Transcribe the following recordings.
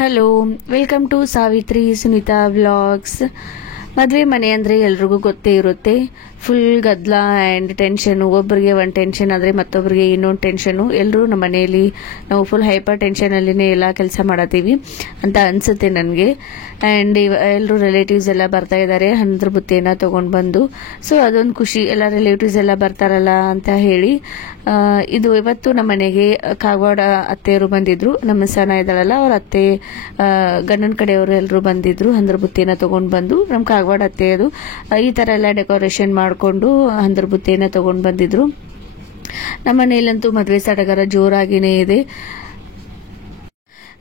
Hello, welcome to Savitri Sunita vlogs. ಮದುವೆ ಮನೆ ಅಂದರೆ ಎಲ್ರಿಗೂ ಗೊತ್ತೇ ಇರುತ್ತೆ. ಫುಲ್ ಗದ್ದಲ ಆ್ಯಂಡ್ ಟೆನ್ಷನು. ಒಬ್ಬರಿಗೆ ಒಂದು ಟೆನ್ಷನ್ ಆದರೆ ಮತ್ತೊಬ್ಬರಿಗೆ ಇನ್ನೊಂದು ಟೆನ್ಷನು. ಎಲ್ಲರೂ ನಮ್ಮ ಮನೆಯಲ್ಲಿ ನಾವು ಫುಲ್ ಹೈಪರ್ ಟೆನ್ಷನಲ್ಲಿನೇ ಎಲ್ಲ ಕೆಲಸ ಮಾಡತ್ತೀವಿ ಅಂತ ಅನಿಸುತ್ತೆ ನನಗೆ. ಆ್ಯಂಡ್ ಎಲ್ಲರೂ ರಿಲೇಟಿವ್ಸ್ ಎಲ್ಲ ಬರ್ತಾ ಇದ್ದಾರೆ ಹಣ್ಣದ್ರ ಬುತ್ತಿಯನ್ನು ತೊಗೊಂಡು ಬಂದು. ಸೊ ಅದೊಂದು ಖುಷಿ, ಎಲ್ಲ ರಿಲೇಟಿವ್ಸ್ ಎಲ್ಲ ಬರ್ತಾರಲ್ಲ ಅಂತ ಹೇಳಿ. ಇದು ಇವತ್ತು ನಮ್ಮ ಮನೆಗೆ ಕಾಗವಾಡ ಅತ್ತೆಯವರು ಬಂದಿದ್ರು. ನಮ್ಮ ಸಣ್ಣ ಇದ್ದಾಳಲ್ಲ ಅವ್ರ ಅತ್ತೆ ಗಂಡನ ಕಡೆಯವರು ಎಲ್ಲರೂ ಬಂದಿದ್ರು. ಹಂದ್ರ ಬುತ್ತಿಯನ್ನು ತೊಗೊಂಡು ಬಂದು ನಮ್ಮ ಕಾಗವಾಡ ಅತ್ತೆಯದು ಈ ಥರ ಎಲ್ಲ ಡೆಕೋರೇಷನ್ ಮಾಡಿಕೊಂಡು ಹಂದ್ರ ಬುತ್ತಿಯನ್ನು ತೊಗೊಂಡು ಬಂದಿದ್ರು. ನಮ್ಮ ಮನೆಯಲ್ಲಂತೂ ಮದುವೆ ಸಡಗರ ಜೋರಾಗಿನೇ ಇದೆ.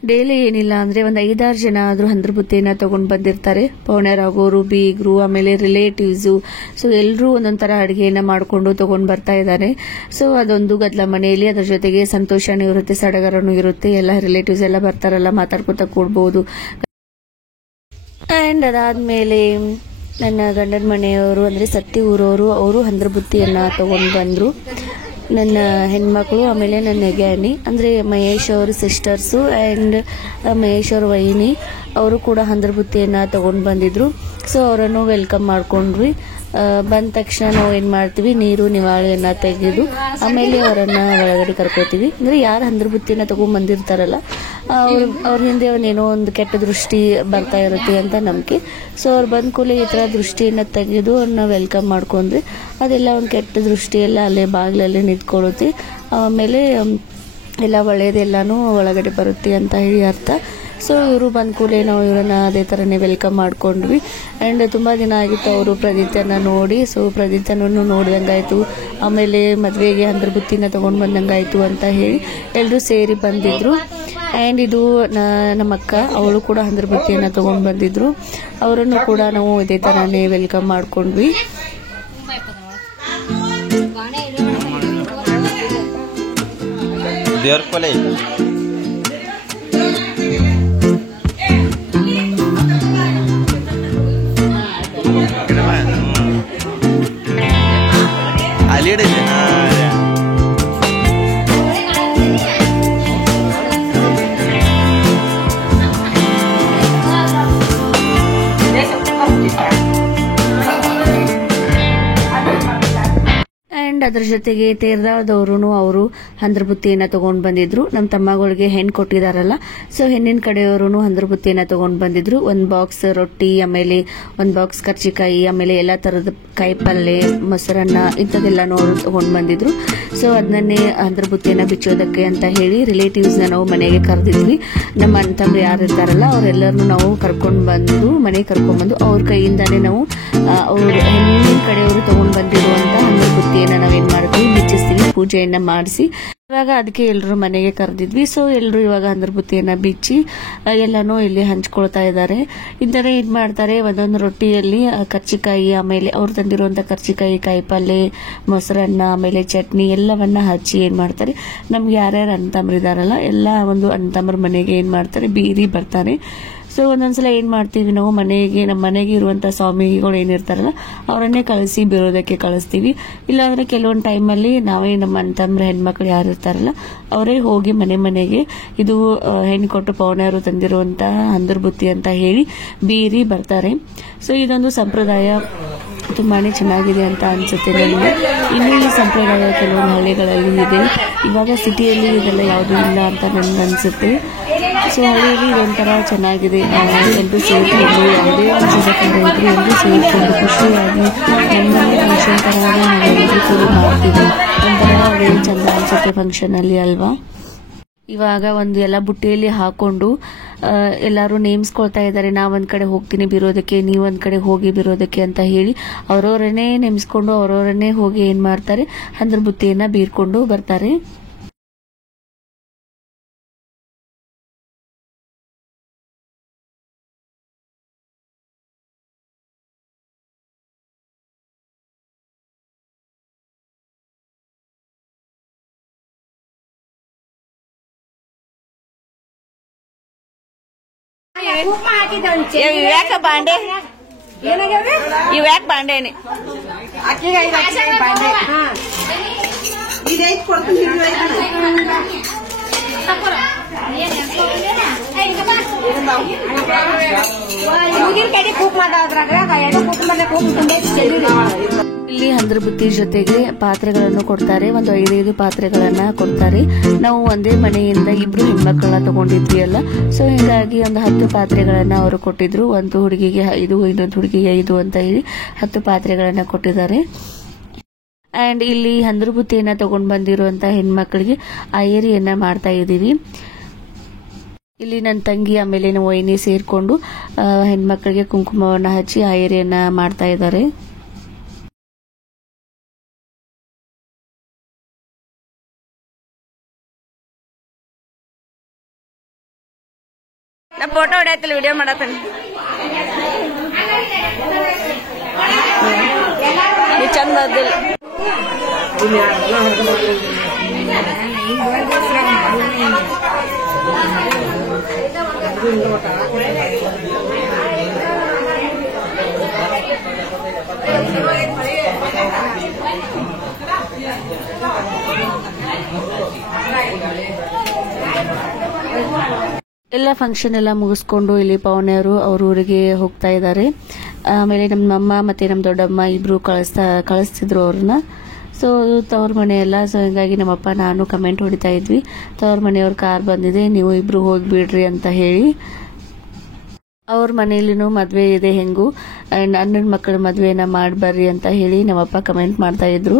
ಡೈಲಿ ಏನಿಲ್ಲ ಅಂದ್ರೆ ಒಂದು 5-6 ಜನ ಆದ್ರೂ ಹಂದ್ರ ಬುತ್ತಿಯನ್ನು ತಗೊಂಡು ಬಂದಿರ್ತಾರೆ. ಪೌಣ್ಯರಾಗೋರು, ಬೀಗರು, ಆಮೇಲೆ ರಿಲೇಟಿವ್ಸು. ಸೊ ಎಲ್ಲರೂ ಒಂದೊಂಥರ ಅಡುಗೆಯನ್ನ ಮಾಡಿಕೊಂಡು ತಗೊಂಡು ಬರ್ತಾ ಇದ್ದಾರೆ. ಸೊ ಅದೊಂದು ಗದ್ದಲ ಮನೆಯಲ್ಲಿ. ಅದ್ರ ಜೊತೆಗೆ ಸಂತೋಷನೂ ಇರುತ್ತೆ, ಸಡಗರನೂ ಇರುತ್ತೆ. ಎಲ್ಲ ರಿಲೇಟಿವ್ಸ್ ಎಲ್ಲ ಬರ್ತಾರಲ್ಲ, ಮಾತಾಡ್ಕೊತಾ ಕೂಡ್ಬೋದು. ಆ್ಯಂಡ್ ಅದಾದ್ಮೇಲೆ ನನ್ನ ಗಂಡನ ಮನೆಯವರು ಅಂದರೆ ಸತ್ತಿ ಊರವರು, ಅವರು ಹಂದ್ರ ಬುತ್ತಿಯನ್ನು ತಗೊಂಡು ಬಂದರು. ನನ್ನ ಹೆಣ್ಮಕ್ಳು, ಆಮೇಲೆ ನನ್ನ ಜ್ಞಾನಿ ಅಂದರೆ ಮಹೇಶ್ ಅವ್ರ ಸಿಸ್ಟರ್ಸು ಆ್ಯಂಡ್ ಮಹೇಶ್ ಅವ್ರ ವೈನಿ, ಅವರು ಕೂಡ ಹಂದ್ರ ಬುತ್ತಿಯನ್ನು ತಗೊಂಡು ಬಂದಿದ್ರು. ಸೊ ಅವರನ್ನು ವೆಲ್ಕಮ್ ಮಾಡ್ಕೊಂಡ್ವಿ. ಬಂದ ತಕ್ಷಣ ನಾವು ಏನು ಮಾಡ್ತೀವಿ, ನೀರು ನಿವಾಳಿಯನ್ನು ತೆಗೆದು ಆಮೇಲೆ ಅವರನ್ನು ಒಳಗಡೆ ಕರ್ಕೋತೀವಿ. ಅಂದರೆ ಯಾರು ಹಂದ್ರ ಬುತ್ತಿಯನ್ನು ತಗೊಂಡು ಬಂದಿರ್ತಾರಲ್ಲ ಅವ್ರ ಹಿಂದೆ ಒಂದೇನೋ ಒಂದು ಕೆಟ್ಟ ದೃಷ್ಟಿ ಬರ್ತಾ ಇರುತ್ತೆ ಅಂತ ನಂಬಿಕೆ. ಸೊ ಅವ್ರು ಬಂದ ಕೂಡಲೇ ಈ ಥರ ದೃಷ್ಟಿಯನ್ನು ತೆಗೆದು ಅವ್ರನ್ನ ವೆಲ್ಕಮ್ ಮಾಡ್ಕೊಂಡ್ವಿ. ಅದೆಲ್ಲ ಒಂದು ಕೆಟ್ಟ ದೃಷ್ಟಿ ಎಲ್ಲ ಅಲ್ಲೇ ಬಾಗಿಲಲ್ಲೇ ನಿಂತ್ಕೊಳ್ಳುತ್ತೆ. ಆಮೇಲೆ ಎಲ್ಲ ಒಳ್ಳೇದೆಲ್ಲನೂ ಒಳಗಡೆ ಬರುತ್ತೆ ಅಂತ ಹೇಳಿ ಅರ್ಥ. ಸೊ ಇವರು ಬಂದ ಕೂಡಲೇ ನಾವು ಇವರನ್ನ ಅದೇ ಥರನೇ ವೆಲ್ಕಮ್ ಮಾಡ್ಕೊಂಡ್ವಿ. ಆ್ಯಂಡ್ ತುಂಬ ದಿನ ಆಗಿತ್ತು ಅವರು ಪ್ರದೀತನ ನೋಡಿ. ಸೊ ಪ್ರದೀತನೂ ನೋಡ್ದಂಗಾಯ್ತು, ಆಮೇಲೆ ಮದುವೆಗೆ ಹಂದ್ರ ಬುತ್ತಿನ ತೊಗೊಂಡು ಬಂದಂಗಾಯ್ತು ಅಂತ ಹೇಳಿ ಎಲ್ಲರೂ ಸೇರಿ ಬಂದಿದ್ರು. ಆ್ಯಂಡ್ ಇದು ನಮ್ಮ ಅಕ್ಕ, ಅವಳು ಕೂಡ ಹಂದ್ರ ಬುತ್ತಿಯನ್ನು ತೊಗೊಂಡು ಬಂದಿದ್ರು. ಅವರನ್ನು ಕೂಡ ನಾವು ಇದೇ ಥರನೇ ವೆಲ್ಕಮ್ ಮಾಡ್ಕೊಂಡ್ವಿ. ಅದ್ರ ಜೊತೆಗೆ ತೇರ್ದಾದವರು ಅವರು ಹಂದ್ರ ಬುತ್ತಿಯನ್ನು ತಗೊಂಡು ಬಂದಿದ್ರು. ನಮ್ಮ ತಮ್ಮಗಳಿಗೆ ಹೆಣ್ಣು ಕೊಟ್ಟಿದಾರಲ್ಲ, ಸೊ ಹೆಣ್ಣಿನ ಕಡೆಯವರು ಹಂದ್ರ ಬುತ್ತಿಯನ್ನು ತಗೊಂಡು ಬಂದಿದ್ರು. ಒಂದು ಬಾಕ್ಸ್ ರೊಟ್ಟಿ, ಆಮೇಲೆ ಒಂದು ಬಾಕ್ಸ್ ಕರ್ಚಿಕಾಯಿ, ಆಮೇಲೆ ಎಲ್ಲ ತರದ ಕಾಯಿ ಪಲ್ಯ, ಮೊಸರನ್ನ, ಇಂಥದ್ದೆಲ್ಲನೂ ಅವರು ತಗೊಂಡು ಬಂದಿದ್ರು. ಸೊ ಅದನ್ನೇ ಹಂದ್ರ ಬುತ್ತಿಯನ್ನು ಬಿಚ್ಚೋದಕ್ಕೆ ಅಂತ ಹೇಳಿ ರಿಲೇಟಿವ್ಸ್ನ ನಾವು ಮನೆಗೆ ಕರೆದಿದ್ವಿ. ನಮ್ಮ ಅಣ್ಣ ತಮ್ಮ ಯಾರು ಇರ್ತಾರಲ್ಲ ಅವರೆಲ್ಲರನ್ನು ನಾವು ಕರ್ಕೊಂಡು ಬಂದು ಮನೆಗೆ ಕರ್ಕೊಂಡ್ಬಂದು ಅವ್ರ ಕೈಯಿಂದಾನೇ ನಾವು ಅವ್ರ ಹೆಣ್ಣಿನ ಕಡೆಯವರು ತಗೊಂಡು ಬಂದಿರುವಂತ ಹಂದ್ರ ಬುತ್ತಿಯನ್ನು ನಾವೇನ್ ಮಾಡ್ತೀವಿ, ಬಿಚ್ಚಿಸ್ತೀವಿ, ಪೂಜೆಯನ್ನ ಮಾಡಿಸಿ. ಇವಾಗ ಅದಕ್ಕೆ ಎಲ್ಲರೂ ಮನೆಗೆ ಕರೆದಿದ್ವಿ. ಸೊ ಎಲ್ಲರೂ ಇವಾಗ ಹಂದ್ರ ಬುತ್ತಿಯನ್ನ ಬಿಚ್ಚಿ ಎಲ್ಲಾನು ಇಲ್ಲಿ ಹಂಚ್ಕೊಳ್ತಾ ಇದ್ದಾರೆ. ಇಂಥವ್ರೆ ಏನ್ ಮಾಡ್ತಾರೆ, ಒಂದೊಂದು ರೊಟ್ಟಿಯಲ್ಲಿ ಕರ್ಚಿಕಾಯಿ, ಆಮೇಲೆ ಅವ್ರು ತಂದಿರುವಂತ ಕರ್ಚಿಕಾಯಿ, ಕಾಯಿ ಪಲ್ಯ, ಮೊಸರನ್ನ, ಆಮೇಲೆ ಚಟ್ನಿ ಎಲ್ಲವನ್ನ ಹಚ್ಚಿ ಏನ್ ಮಾಡ್ತಾರೆ, ನಮ್ಗೆ ಯಾರ್ಯಾರು ಅಣ್ಣ ತಮ್ಮರಿದಾರಲ್ಲ ಎಲ್ಲ ಒಂದು ಅಣ್ಣ ತಮ್ಮರ ಮನೆಗೆ ಏನ್ ಮಾಡ್ತಾರೆ, ಬೀರಿ ಬರ್ತಾರೆ. ಸೊ ಒಂದೊಂದ್ಸಲ ಏನ್ ಮಾಡ್ತೀವಿ ನಾವು, ನಮ್ಮ ಮನೆಗೆ ಇರುವಂತ ಸ್ವಾಮಿಗಳು ಏನಿರ್ತಾರಲ್ಲ ಅವರನ್ನೇ ಕಳಿಸಿ ಬಿರೋದಕ್ಕೆ ಕಳಿಸ್ತೀವಿ. ಇಲ್ಲಾಂದ್ರೆ ಕೆಲವೊಂದು ಟೈಮಲ್ಲಿ ನಾವೇ ನಮ್ಮ ಅಣ್ಣ ತಮ್ಮರ ಹೆಣ್ಮಕ್ಳು ಯಾರು ಇರ್ತಾರಲ್ಲ ಅವರೇ ಹೋಗಿ ಮನೆಗೆ ಇದು ಹೆಣ್ಣು ಕೊಟ್ಟು ಪೌಣ್ಯರು ತಂದಿರುವಂತ ಹಂದ್ರ ಬುತ್ತಿ ಅಂತ ಹೇಳಿ ಬೀರಿ ಬರ್ತಾರೆ. ಸೊ ಇದೊಂದು ಸಂಪ್ರದಾಯ ತುಂಬಾನೇ ಚೆನ್ನಾಗಿದೆ ಅಂತ ಅನ್ಸುತ್ತೆ ನನಗೆ. ಇನ್ನು ಈ ಸಂಪ್ರದಾಯ ಕೆಲವೊಂದು ಹಳ್ಳಿಗಳಲ್ಲಿ ಇದೆ. ಇವಾಗ ಸಿಟಿಯಲ್ಲಿ ಇದೆಲ್ಲ ಯಾವುದೂ ಇಲ್ಲ ಅಂತ ನನ್ಗೆ ಅನ್ಸುತ್ತೆ. ಸೊ ಹಳ್ಳಿಯಲ್ಲಿ ಇದೊಂಥರ ಚೆನ್ನಾಗಿದೆ. ಎಲ್ಲರೂ ಸೇರಿಕೊಂಡು ಯಾವುದೇ ಒಂದು ಶುಭಕಾರ್ಯ ಇದ್ರೂ ಎಲ್ಲರೂ ಸೇರಿಕೊಂಡು ಖುಷಿಯಾಗಿ ನಮ್ಮಲ್ಲಿ ಫಂಕ್ಷನ್ ತರವಾಗಿ ನಾವೆಲ್ಲರೂ ಕೂಡ ಮಾಡ್ತೀವಿ. ಒಂಥರ ಅದೇ ಚಂದ ಅನ್ಸುತ್ತೆ ಫಂಕ್ಷನ್ ಅಲ್ಲಿ ಅಲ್ವಾ. ಇವಾಗ ಒಂದು ಎಲ್ಲ ಬುಟ್ಟಿಯಲ್ಲಿ ಹಾಕೊಂಡು ಎಲ್ಲರೂ ನೇಮಿಸ್ಕೊಳ್ತಾ ಇದ್ದಾರೆ. ನಾವೊಂದ್ ಕಡೆ ಹೋಗ್ತೀನಿ ಬಿರೋದಕ್ಕೆ, ನೀವೊಂದ್ ಕಡೆ ಹೋಗಿ ಬಿರೋದಕ್ಕೆ ಅಂತ ಹೇಳಿ ಅವರವರನ್ನೇ ನೇಮಿಸ್ಕೊಂಡು ಅವರವರನ್ನೇ ಹೋಗಿ ಏನ್ ಮಾಡ್ತಾರೆ, ಹಂದ್ರ ಬುತ್ತಿಯನ್ನ ಬೀರ್ಕೊಂಡು ಬರ್ತಾರೆ. ಇವ್ಯಾಕ ಬಾಂಡೆ ಇವ್ಯಾಕ ಬಾಂಡೆನೆ ಇಲ್ಲಿ ಹಂದ್ರ ಬುತ್ತಿ ಜೊತೆಗೆ ಪಾತ್ರೆಗಳನ್ನು ಕೊಡ್ತಾರೆ. ಒಂದು 5 ಪಾತ್ರೆಗಳನ್ನ ಕೊಡ್ತಾರೆ. ನಾವು ಒಂದೇ ಮನೆಯಿಂದ ಇಬ್ರು ಹೆಣ್ಮಕ್ಳನ್ನ ತಗೊಂಡಿದ್ವಿ ಅಲ್ಲ, ಸೊ ಹೀಗಾಗಿ ಒಂದು 10 ಪಾತ್ರೆಗಳನ್ನ ಅವರು ಕೊಟ್ಟಿದ್ರು. ಒಂದು ಹುಡುಗಿಗೆ 5, ಇನ್ನೊಂದು ಹುಡುಗಿಗೆ 5 ಅಂತ ಹೇಳಿ 10 ಪಾತ್ರೆಗಳನ್ನ ಕೊಟ್ಟಿದ್ದಾರೆ. ಅಂಡ್ ಇಲ್ಲಿ ಹಂದ್ರ ಬುತ್ತಿಯನ್ನ ತಗೊಂಡ್ ಬಂದಿರುವಂತ ಹೆಣ್ಮಕ್ಳಿಗೆ ಆಯರಿಯನ್ನ ಮಾಡ್ತಾ ಇದೀವಿ. ಇಲ್ಲಿ ನನ್ನ ತಂಗಿ ಆಮೇಲೆ ನಮ್ಮ ವೈನಿ ಸೇರ್ಕೊಂಡು ಹೆಣ್ಮಕ್ಳಿಗೆ ಕುಂಕುಮವನ್ನ ಹಚ್ಚಿ ಆಯರಿಯನ್ನ ಮಾಡ್ತಾ ಇದ್ದಾರೆ. ನಾ ಫೋಟೋ ಹೊಡೆಯತ್ತಿಲ್ಲ, ವಿಡಿಯೋ ಮಾಡತ್ತೇನೆ. ನೀ ಚಂದ ಅದಿಲ್ಲ. ಎಲ್ಲ ಫಂಕ್ಷನ್ ಎಲ್ಲ ಮುಗಿಸ್ಕೊಂಡು ಇಲ್ಲಿ ಪವನೆಯವರು ಅವ್ರ ಊರಿಗೆ ಹೋಗ್ತಾ ಇದ್ದಾರೆ. ಆಮೇಲೆ ನಮ್ಮ ಅಮ್ಮ ಮತ್ತೆ ನಮ್ಮ ದೊಡ್ಡಮ್ಮ ಇಬ್ರು ಕಳಿಸ್ತಿದ್ರು ಅವ್ರನ್ನ. ಸೊ ತವ್ರ ಮನೆಯಲ್ಲ, ಸೊ ಹಿಂಗಾಗಿ ನಮ್ಮಪ್ಪ ನಾನು ಕಮೆಂಟ್ ಹೊಡಿತಾ ಇದ್ವಿ, ತವ್ರ ಮನೆಯವ್ರ ಕಾರ್ ಬಂದಿದೆ, ನೀವು ಇಬ್ರು ಹೋಗ್ಬಿಡ್ರಿ ಅಂತ ಹೇಳಿ. ಅವ್ರ ಮನೆಯಲ್ಲಿನೂ ಮದ್ವೆ ಇದೆ ಹೆಂಗು, ಅಂಡ್ ಅಣ್ಣನ ಮಕ್ಕಳ ಮದ್ವೆನ ಮಾಡ್ಬರ್ರಿ ಅಂತ ಹೇಳಿ ನಮ್ಮಪ್ಪ ಕಮೆಂಟ್ ಮಾಡ್ತಾ ಇದ್ರು.